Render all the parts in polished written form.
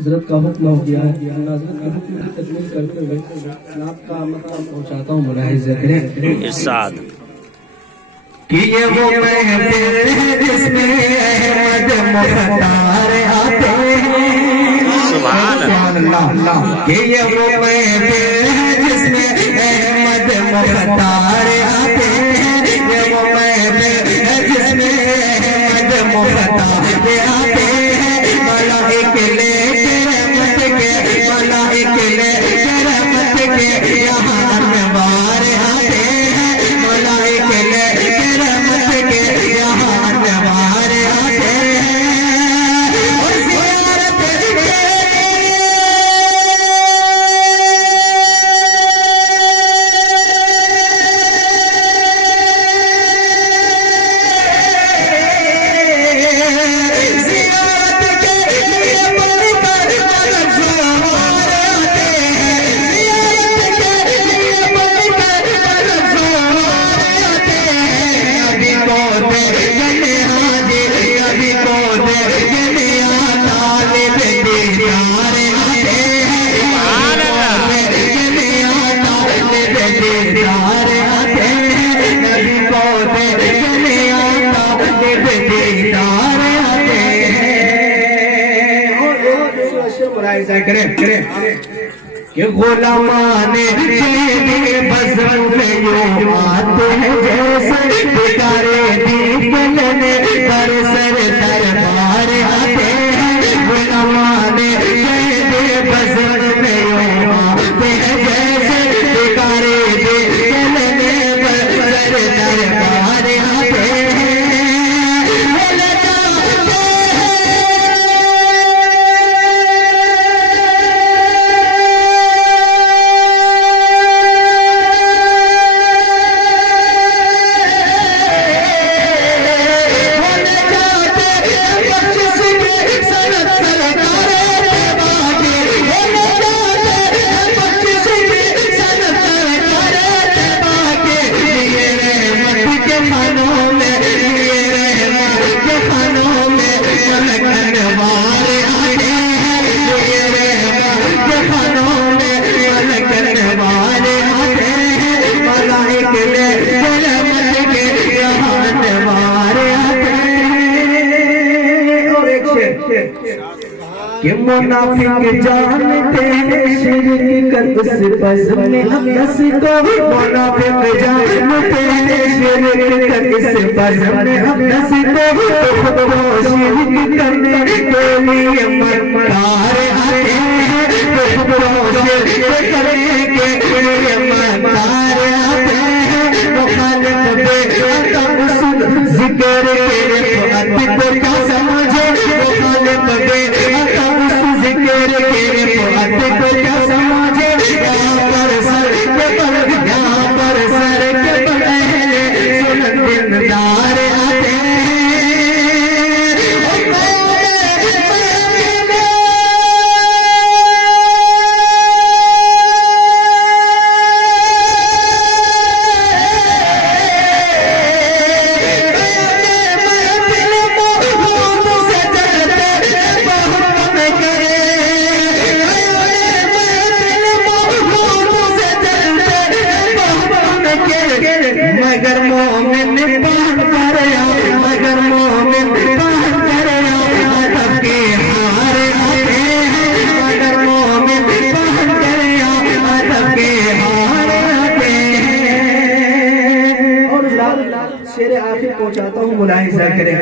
हज़रत का हुक्म हो गया है, हज़रत के हुक्म की तकमील करते हुए जनाब का मकाम पहुंचाता हूँ। मुलाहिज़ा करें इरशाद कि ये वो महफिल है जिसमें अहमद मुख्तार आते हैं। सुभान अल्लाह। कि ये वो महफिल है जिसमें अहमद मुख्तार आते हैं। ये वो महफिल है जिसमें अहमद मुख्तार आते हैं। मलाइक लेके रहमत के, मलाइक लेके रहमत के यहाँ अनवार आते हैं। मलाइक लेके रहमत के यहाँ अनवार आते हैं। और ज़ियारत के कि गुलामाने बज़म में यूं आते हैं जैसे बेकारे दीपलने पर सर दरबार आते हैं। गुलामाने बज़म में यूं आते हैं जैसे बेकारे दीपलने पर सर दरबार आते हैं। कि मुनाफिक जानते हैं शिरक कर उस बज़म में अक़स को। मुनाफिक जानते हैं शिरक कर उस बज़म में अक़स को। खुद को शिरक करने के लिए मक्कार आते हैं। खुद को शिरक करने के लिए मक्कार आते हैं। मुखालिफ बेअदब ज़िक्र के रिफ़अत को क्या समझे। मुखालिफ बेअदब ज़िक्र के रिफ़अत को क्या समझे। यहाँ पर सर के पर, यहाँ पर सर के पर अहले सुन्नत दिनदार आते हैं। मगर मोमिन पान कर मगर मोमिन पान कर अदब के हार आते हैं। मगर मोमिन पान कर अदब के हार आते हैं। और शेर आखिर पहुंचाता हूँ। मुलाहिज़ा करें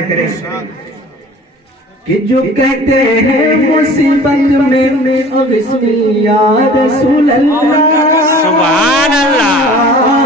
कि जो कहते हैं मुसीबत में अग़िस्नी या रसूल अल्लाह। सुभान अल्लाह।